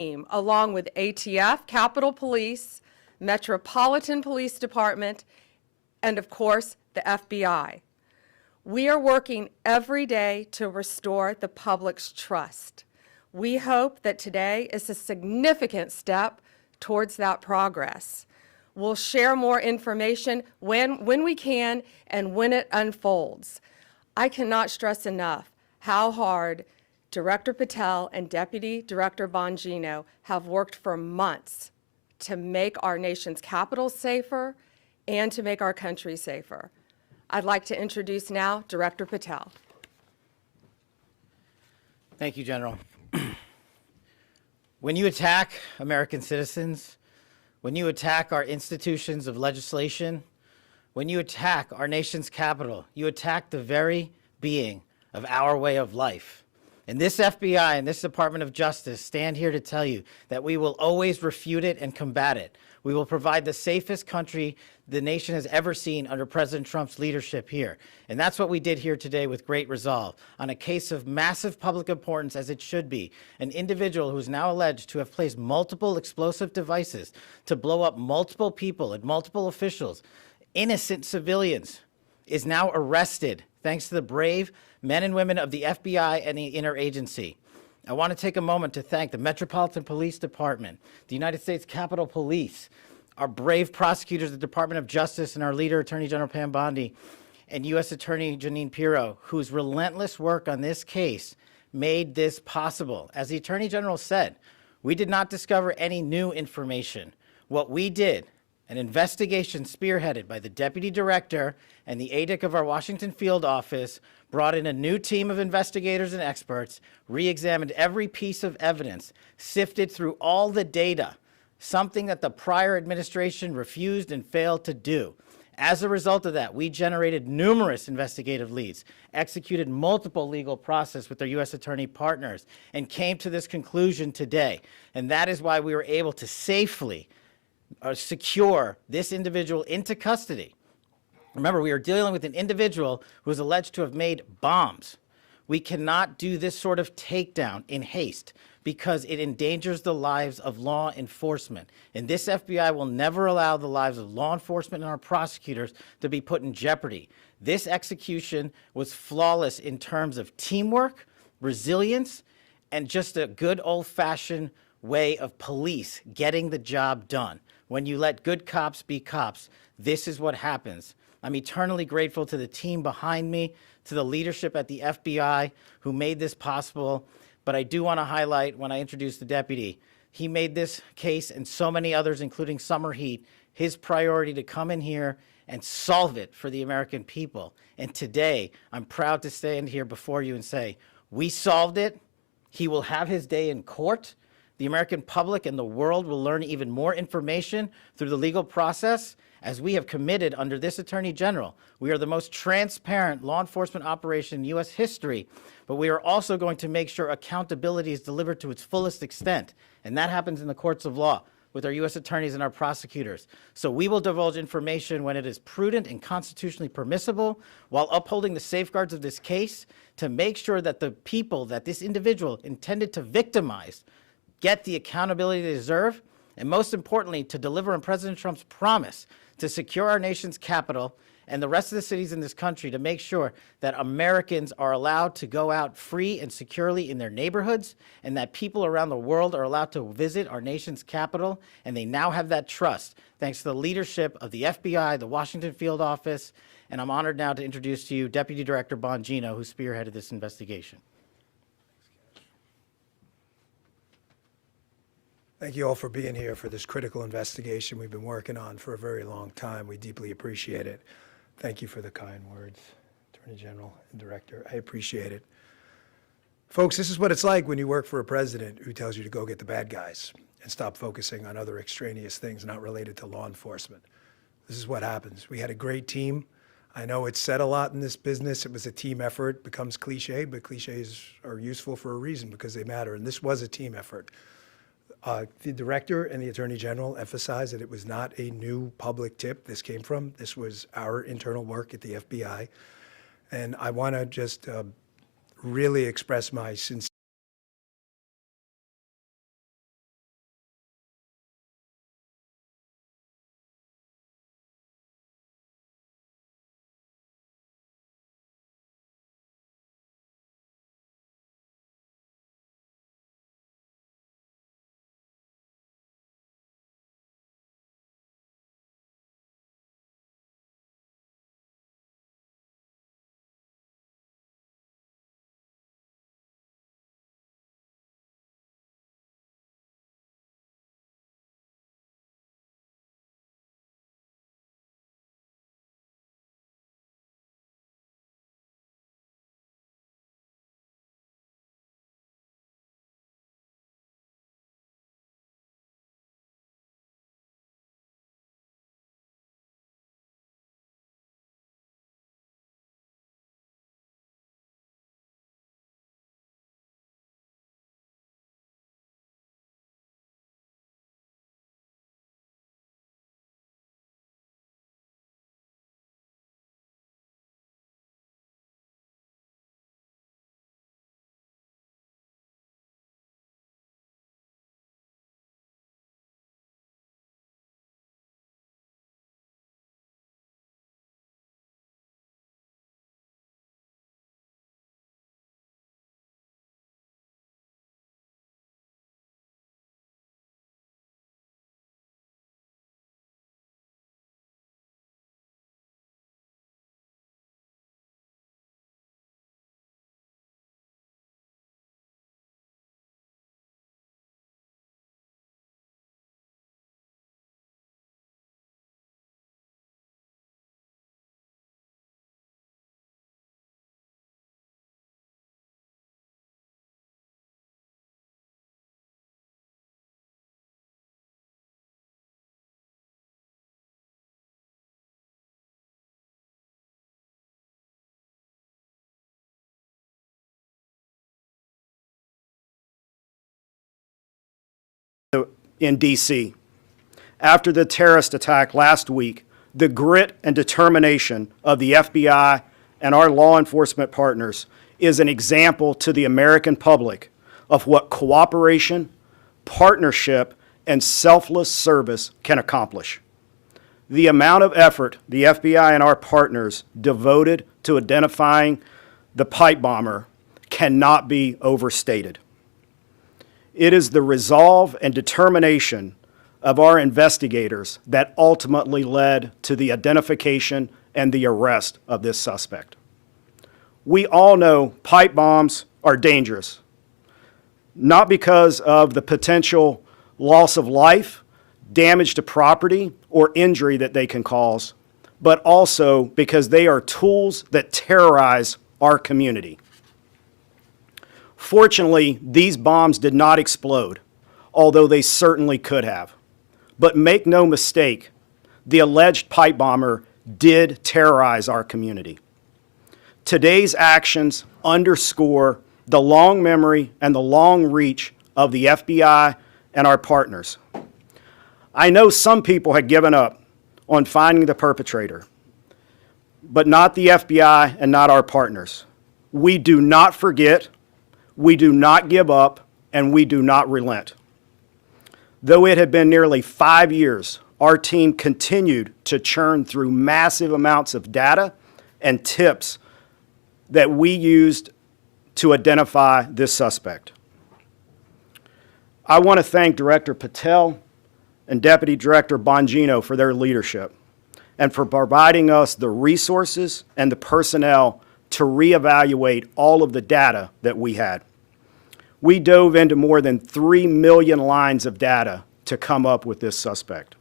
team, along with ATF, Capitol Police, Metropolitan Police Department, and of course, the FBI. We are working every day to restore the public's trust. We hope that today is a significant step towards that progress. We'll share more information when we can and when it unfolds. I cannot stress enough how hard Director Patel and Deputy Director Bongino have worked for months to make our nation's capital safer and to make our country safer. I'd like to introduce now Director Patel. Thank you, General. When you attack American citizens, when you attack our institutions of legislation, when you attack our nation's capital, you attack the very being of our way of life. And this FBI and this Department of Justice stand here to tell you that we will always refute it and combat it. We will provide the safest country the nation has ever seen under President Trump's leadership here. And that's what we did here today with great resolve on a case of massive public importance, as it should be. An individual who is now alleged to have placed multiple explosive devices to blow up multiple people and multiple officials, innocent civilians, is now arrested thanks to the brave men and women of the FBI and the interagency. I want to take a moment to thank the Metropolitan Police Department, the United States Capitol Police, our brave prosecutors, the Department of Justice, and our leader, Attorney General Pam Bondi, and U.S. Attorney Jeanine Pirro, whose relentless work on this case made this possible. As the Attorney General said, we did not discover any new information. What we did, an investigation spearheaded by the Deputy Director and the ADIC of our Washington field office, brought in a new team of investigators and experts, re-examined every piece of evidence, sifted through all the data, something that the prior administration refused and failed to do. As a result of that, we generated numerous investigative leads, executed multiple legal process with our U.S. attorney partners, and came to this conclusion today. And that is why we were able to safely secure this individual into custody. Remember, we are dealing with an individual who is alleged to have made bombs. We cannot do this sort of takedown in haste because it endangers the lives of law enforcement. And this FBI will never allow the lives of law enforcement and our prosecutors to be put in jeopardy. This execution was flawless in terms of teamwork, resilience, and just a good old-fashioned way of police getting the job done. When you let good cops be cops, this is what happens. I'm eternally grateful to the team behind me, to the leadership at the FBI who made this possible. But I do want to highlight, when I introduce the deputy, he made this case and so many others, including Summer Heat, his priority to come in here and solve it for the American people. And today, I'm proud to stand here before you and say, we solved it. He will have his day in court. The American public and the world will learn even more information through the legal process. As we have committed under this Attorney General, we are the most transparent law enforcement operation in U.S. history, but we are also going to make sure accountability is delivered to its fullest extent, and that happens in the courts of law with our U.S. attorneys and our prosecutors. So we will divulge information when it is prudent and constitutionally permissible, while upholding the safeguards of this case to make sure that the people that this individual intended to victimize get the accountability they deserve, and most importantly, to deliver on President Trump's promise to secure our nation's capital and the rest of the cities in this country, to make sure that Americans are allowed to go out free and securely in their neighborhoods, and that people around the world are allowed to visit our nation's capital, and they now have that trust thanks to the leadership of the FBI, the Washington field office, and I'm honored now to introduce to you Deputy Director Bongino, who spearheaded this investigation. Thank you all for being here for this critical investigation we've been working on for a very long time. We deeply appreciate it. Thank you for the kind words, Attorney General and Director. I appreciate it. Folks, this is what it's like when you work for a president who tells you to go get the bad guys and stop focusing on other extraneous things not related to law enforcement. This is what happens. We had a great team. I know it's said a lot in this business. It was a team effort. It becomes cliche, but cliches are useful for a reason because they matter, and this was a team effort. The director and the attorney general emphasized that it was not a new public tip this came from. This was our internal work at the FBI. And I want to just really express my sincere in D.C. After the terrorist attack last week, the grit and determination of the FBI and our law enforcement partners is an example to the American public of what cooperation, partnership, and selfless service can accomplish. The amount of effort the FBI and our partners devoted to identifying the pipe bomber cannot be overstated. It is the resolve and determination of our investigators that ultimately led to the identification and the arrest of this suspect. We all know pipe bombs are dangerous, not because of the potential loss of life, damage to property, or injury that they can cause, but also because they are tools that terrorize our community. Fortunately, these bombs did not explode, although they certainly could have. But make no mistake, the alleged pipe bomber did terrorize our community. Today's actions underscore the long memory and the long reach of the FBI and our partners. I know some people had given up on finding the perpetrator, but not the FBI and not our partners. We do not forget, we do not give up, and we do not relent. Though it had been nearly 5 years, our team continued to churn through massive amounts of data and tips that we used to identify this suspect. I want to thank Director Patel and Deputy Director Bongino for their leadership and for providing us the resources and the personnel to reevaluate all of the data that we had. We dove into more than 3 million lines of data to come up with this suspect.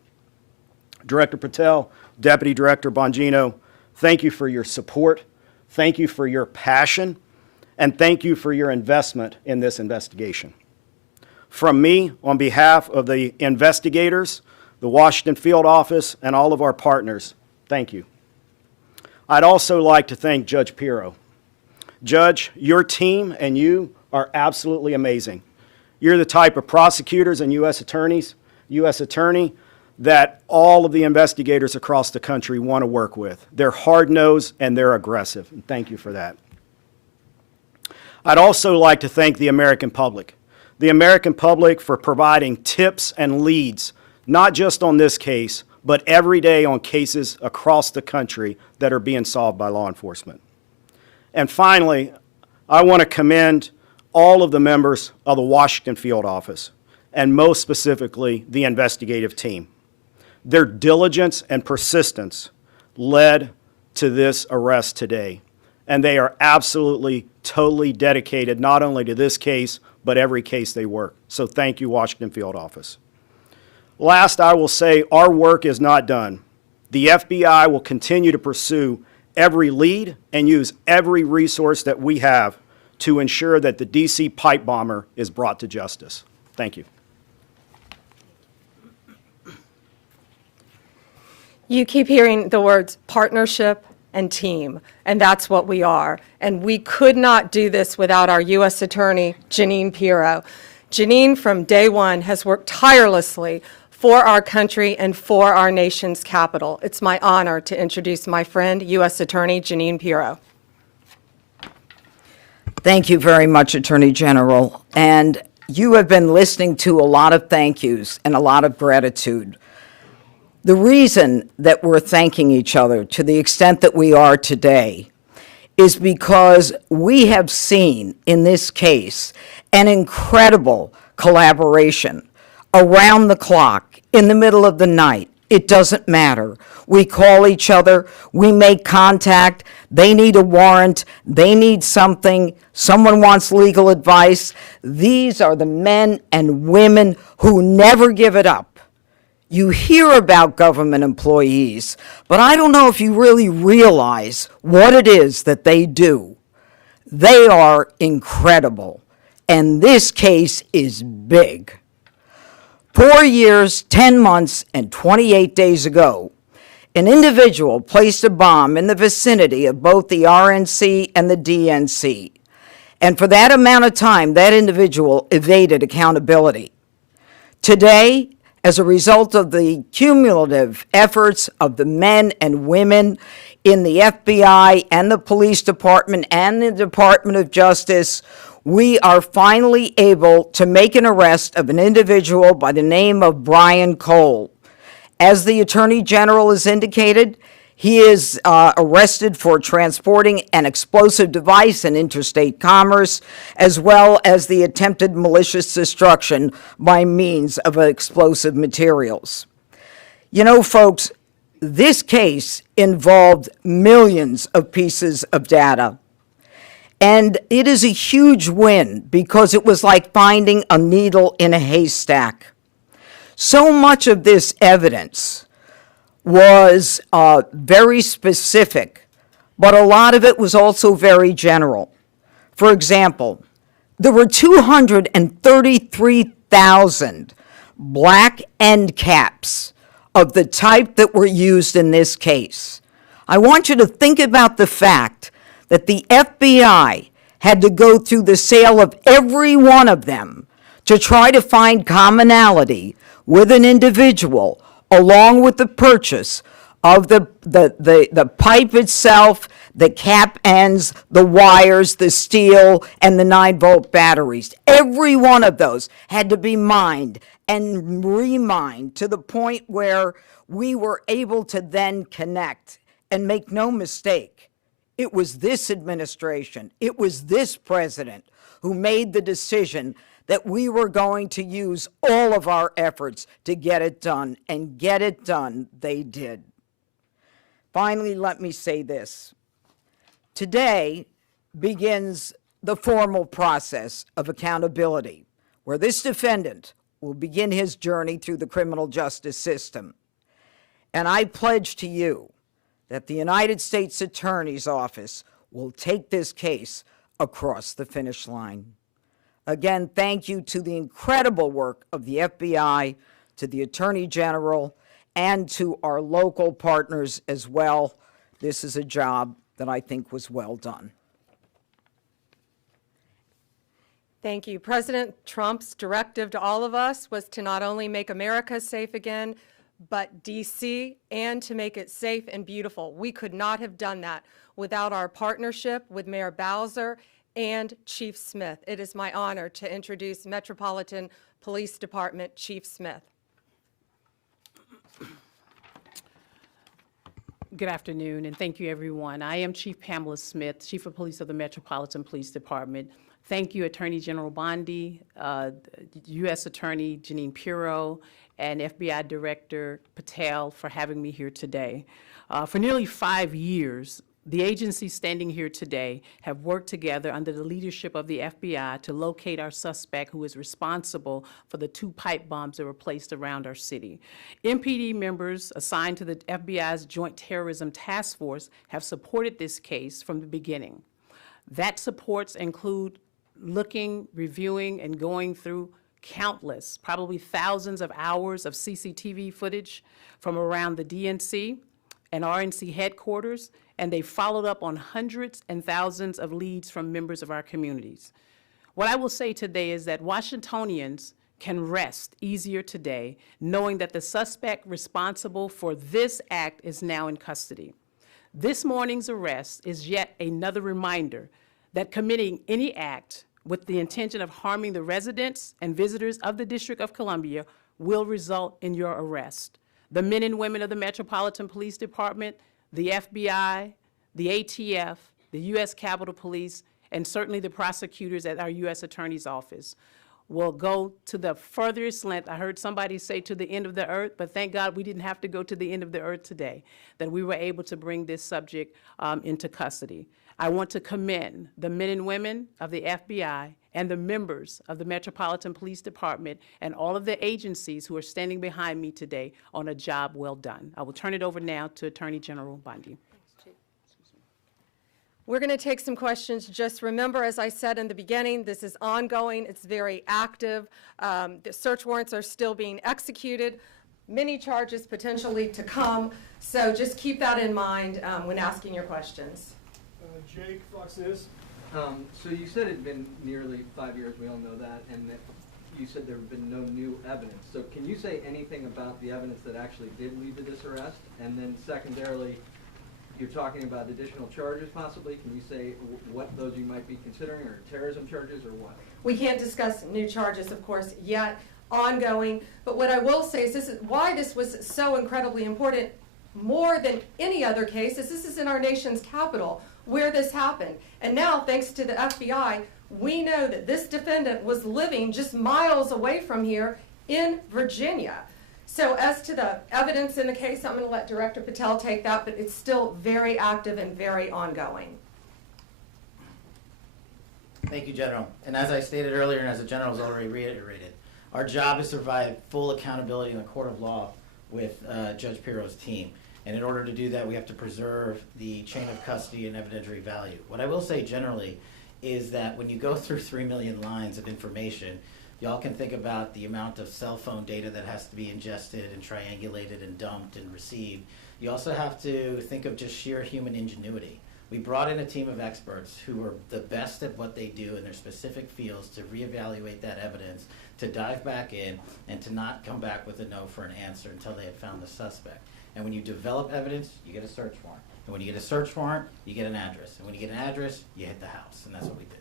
Director Patel, Deputy Director Bongino, thank you for your support, thank you for your passion, and thank you for your investment in this investigation. From me, on behalf of the investigators, the Washington Field Office, and all of our partners, thank you. I'd also like to thank Judge Pirro. Judge, your team and you are absolutely amazing. You're the type of prosecutors and U.S. attorney that all of the investigators across the country want to work with. They're hard-nosed and they're aggressive, and thank you for that. I'd also like to thank the American public for providing tips and leads, not just on this case, but every day on cases across the country that are being solved by law enforcement. And finally, I want to commend all of the members of the Washington Field Office, and most specifically, the investigative team. Their diligence and persistence led to this arrest today, and they are absolutely, totally dedicated not only to this case, but every case they work. So thank you, Washington Field Office. Last, I will say our work is not done. The FBI will continue to pursue every lead and use every resource that we have to ensure that the D.C. pipe bomber is brought to justice. Thank you. You keep hearing the words partnership and team, and that's what we are. And we could not do this without our U.S. Attorney, Jeanine Pirro. Jeanine, from day one, has worked tirelessly for our country and for our nation's capital. It's my honor to introduce my friend, U.S. Attorney Jeanine Pirro. Thank you very much, Attorney General. And you have been listening to a lot of thank yous and a lot of gratitude. The reason that we're thanking each other to the extent that we are today is because we have seen in this case an incredible collaboration around the clock, in the middle of the night. It doesn't matter. We call each other, we make contact, they need a warrant, they need something, someone wants legal advice. These are the men and women who never give it up. You hear about government employees, but I don't know if you really realize what it is that they do. They are incredible, and this case is big. 4 years, 10 months, and 28 days ago, an individual placed a bomb in the vicinity of both the RNC and the DNC. And for that amount of time, that individual evaded accountability. Today, as a result of the cumulative efforts of the men and women in the FBI and the police department and the Department of Justice, we are finally able to make an arrest of an individual by the name of Brian Cole. As the Attorney General has indicated, he is arrested for transporting an explosive device in interstate commerce, as well as the attempted malicious destruction by means of explosive materials. You know, folks, this case involved millions of pieces of data. And it is a huge win because it was like finding a needle in a haystack. So much of this evidence was very specific, but a lot of it was also very general. For example, there were 233,000 black end caps of the type that were used in this case. I want you to think about the fact that the FBI had to go through the sale of every one of them to try to find commonality with an individual, along with the purchase of the pipe itself, the cap ends, the wires, the steel, and the 9-volt batteries. Every one of those had to be mined and remined to the point where we were able to then connect. And make no mistake, it was this administration, it was this president who made the decision that we were going to use all of our efforts to get it done, and get it done they did. Finally, let me say this. Today begins the formal process of accountability, where this defendant will begin his journey through the criminal justice system. And I pledge to you that the United States Attorney's Office will take this case across the finish line. Again, thank you to the incredible work of the FBI, to the Attorney General, and to our local partners as well. This is a job that I think was well done. Thank you. President Trump's directive to all of us was to not only make America safe again, but D.C., and to make it safe and beautiful. We could not have done that without our partnership with Mayor Bowser and Chief Smith. It is my honor to introduce Metropolitan Police Department Chief Smith. Good afternoon, and thank you, everyone. I am Chief Pamela Smith, Chief of Police of the Metropolitan Police Department. Thank you, Attorney General Bondi, U.S. Attorney Janine Pirro, and FBI Director Patel for having me here today. For nearly 5 years, the agencies standing here today have worked together under the leadership of the FBI to locate our suspect who is responsible for the 2 pipe bombs that were placed around our city. MPD members assigned to the FBI's Joint Terrorism Task Force have supported this case from the beginning. That supports include looking, reviewing, and going through countless, probably thousands of hours of CCTV footage from around the DNC and RNC headquarters, and they followed up on hundreds and thousands of leads from members of our communities. What I will say today is that Washingtonians can rest easier today knowing that the suspect responsible for this act is now in custody. This morning's arrest is yet another reminder that committing any act with the intention of harming the residents and visitors of the District of Columbia will result in your arrest. The men and women of the Metropolitan Police Department, the FBI, the ATF, the U.S. Capitol Police, and certainly the prosecutors at our U.S. Attorney's Office will go to the furthest length. I heard somebody say to the end of the earth, but thank God we didn't have to go to the end of the earth today, that we were able to bring this subject into custody. I want to commend the men and women of the FBI and the members of the Metropolitan Police Department and all of the agencies who are standing behind me today on a job well done. I will turn it over now to Attorney General Bondi. We're going to take some questions. Just remember, as I said in the beginning, this is ongoing. It's very active. The search warrants are still being executed. Many charges potentially to come. So just keep that in mind when asking your questions. Jake, Fox News. So you said it had been nearly 5 years, we all know that, and that you said there have been no new evidence. So can you say anything about the evidence that actually did lead to this arrest? And then secondarily, you're talking about additional charges possibly. Can you say what those you might be considering, or terrorism charges, or what? We can't discuss new charges, of course, yet, ongoing. But what I will say is this is why this was so incredibly important, more than any other case, is this is in our nation's capital where this happened. And now, thanks to the FBI, we know that this defendant was living just miles away from here in Virginia. So as to the evidence in the case, I'm going to let Director Patel take that, but it's still very active and very ongoing. Thank you, General. And as I stated earlier, and as the General has already reiterated, our job is to provide full accountability in the court of law with Judge Pirro's team. And in order to do that, we have to preserve the chain of custody and evidentiary value. What I will say generally is that when you go through 3 million lines of information, y'all can think about the amount of cell phone data that has to be ingested and triangulated and dumped and received. You also have to think of just sheer human ingenuity. We brought in a team of experts who are the best at what they do in their specific fields to reevaluate that evidence, to dive back in, and to not come back with a no for an answer until they had found the suspect. And when you develop evidence, you get a search warrant. And when you get a search warrant, you get an address. And when you get an address, you hit the house. And that's what we did.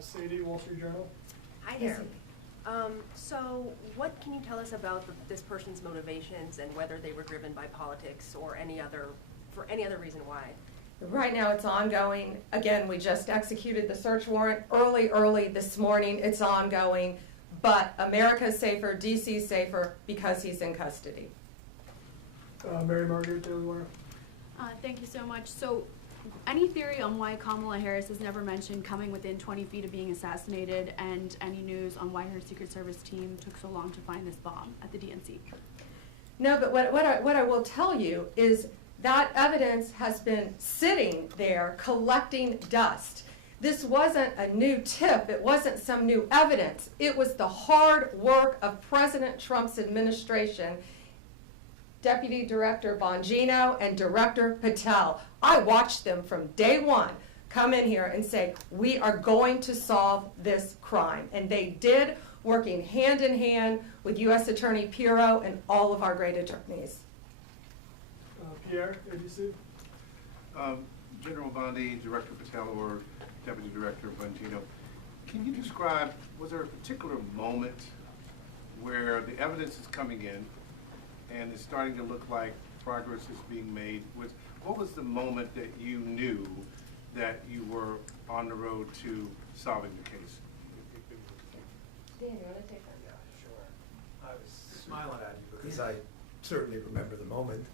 Sadie, Wall Street Journal. Hi there. So what can you tell us about this person's motivations and whether they were driven by politics or for any other reason why? Right now, it's ongoing. Again, we just executed the search warrant early this morning. It's ongoing. But America's safer, DC's safer because he's in custody. Mary Margaret, Daily Wire. Thank you so much. So, any theory on why Kamala Harris has never mentioned coming within 20 feet of being assassinated, and any news on why her Secret Service team took so long to find this bomb at the DNC? No, but what I will tell you is that evidence has been sitting there collecting dust. This wasn't a new tip. It wasn't some new evidence. It was the hard work of President Trump's administration, Deputy Director Bongino and Director Patel. I watched them from day one come in here and say, we are going to solve this crime. And they did, working hand in hand with U.S. Attorney Pirro and all of our great attorneys. Pierre, ABC. General Bondi, Director Patel, or Deputy Director Bongino, can you describe, was there a particular moment where the evidence is coming in and it's starting to look like progress is being made? What was the moment that you knew that you were on the road to solving the case? Dan, you want to take that? Yeah, sure. I was smiling at you because I certainly remember the moment.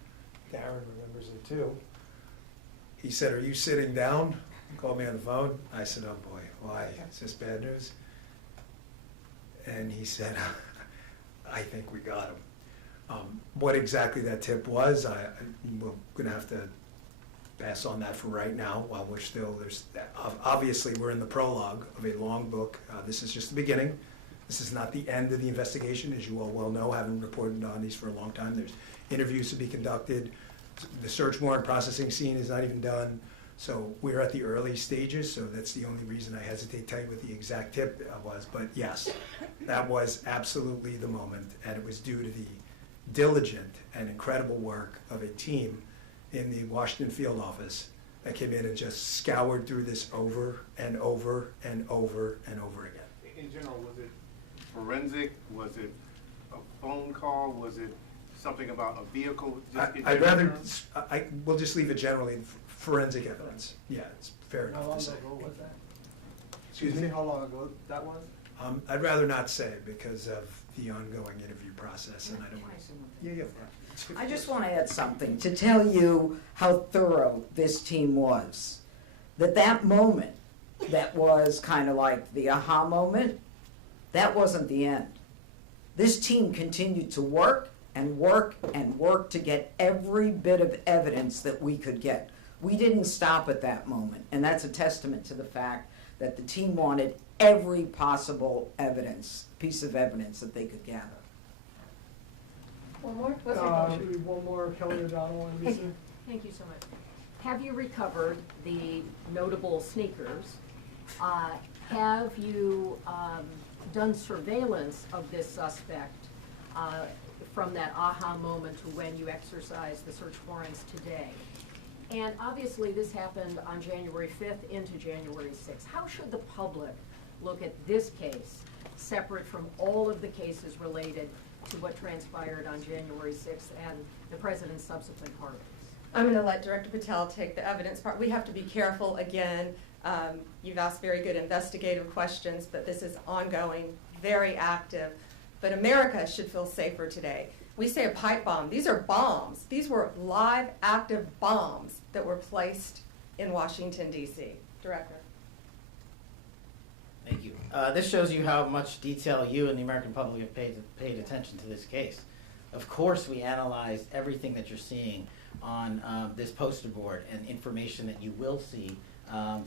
Darren remembers it too. He said, "Are you sitting down?" He called me on the phone. I said, "Oh boy, why? Is this bad news?" And he said, "I think we got him." What exactly that tip was, we're going to have to pass on that for right now while we're still, obviously we're in the prologue of a long book. This is just the beginning. This is not the end of the investigation, as you all well know, having reported on these for a long time. There's interviews to be conducted. The search warrant processing scene is not even done. So we're at the early stages, so that's the only reason I hesitate to tell you what the exact tip was. But yes, that was absolutely the moment, and it was due to the diligent and incredible work of a team in the Washington field office that came in and just scoured through this over and over and over and over again. In general, was it forensic? Was it a phone call? Was it something about a vehicle? We'll just leave it generally, forensic evidence. Yeah, it's fair enough How long to say. ago was that? Excuse Can you me? say how long ago that was? I'd rather not say because of the ongoing interview process, and I don't want to. Yeah. I just want to add something to tell you how thorough this team was. That moment that was kind of like the aha moment, that wasn't the end. This team continued to work and work and work to get every bit of evidence that we could get. We didn't stop at that moment, and that's a testament to the fact that the team wanted every possible piece of evidence that they could gather. One more? One more, Kelly O'Donnell, NBC. Thank you so much. Have you recovered the notable sneakers? have you done surveillance of this suspect from that aha moment to when you exercised the search warrants today? And obviously, this happened on January 5th into January 6th. How should the public look at this case, separate from all of the cases related to what transpired on January 6th and the president's subsequent pardons? I'm going to let Director Patel take the evidence part. We have to be careful again. You've asked very good investigative questions, but this is ongoing, very active. But America should feel safer today. We say a pipe bomb. These are bombs. These were live, active bombs that were placed in Washington, D.C. Director. Thank you. This shows you how much detail you and the American public have paid attention to this case. Of course, we analyzed everything that you're seeing on this poster board and information that you will see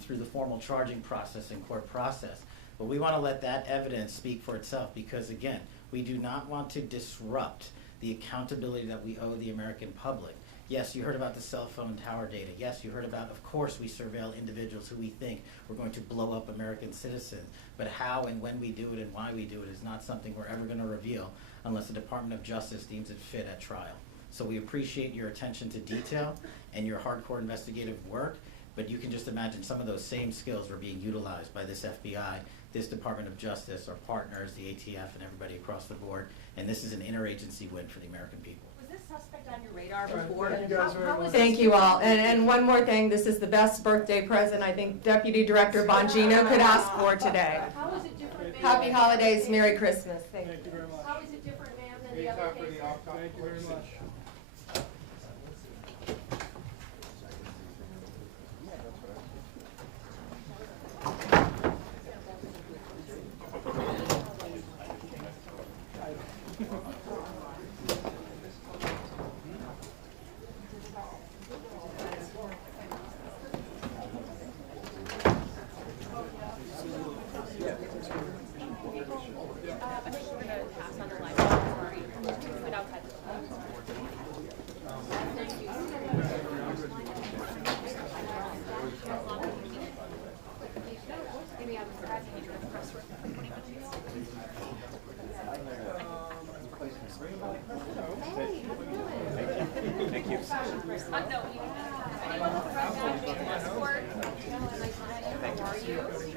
through the formal charging process and court process. But we want to let that evidence speak for itself because, again, we do not want to disrupt the accountability that we owe the American public. Yes, you heard about the cell phone tower data. Yes, you heard about, of course, we surveil individuals who we think we're going to blow up American citizens. But how and when we do it and why we do it is not something we're ever going to reveal unless the Department of Justice deems it fit at trial. So we appreciate your attention to detail and your hardcore investigative work, but you can just imagine some of those same skills are being utilized by this FBI, this Department of Justice, our partners, the ATF, and everybody across the board. And this is an interagency win for the American people. Was this suspect on your radar All right, before? thank you guys very much. Thank you all. And one more thing, this is the best birthday present I think Deputy Director Bongino could ask for today. How is it different, ma'am? Happy holidays, Merry Christmas. Thank you. Thank you very much. How is it different, ma'am, than the other cases? Thank you very much. Anyone with the press, escort? How are you?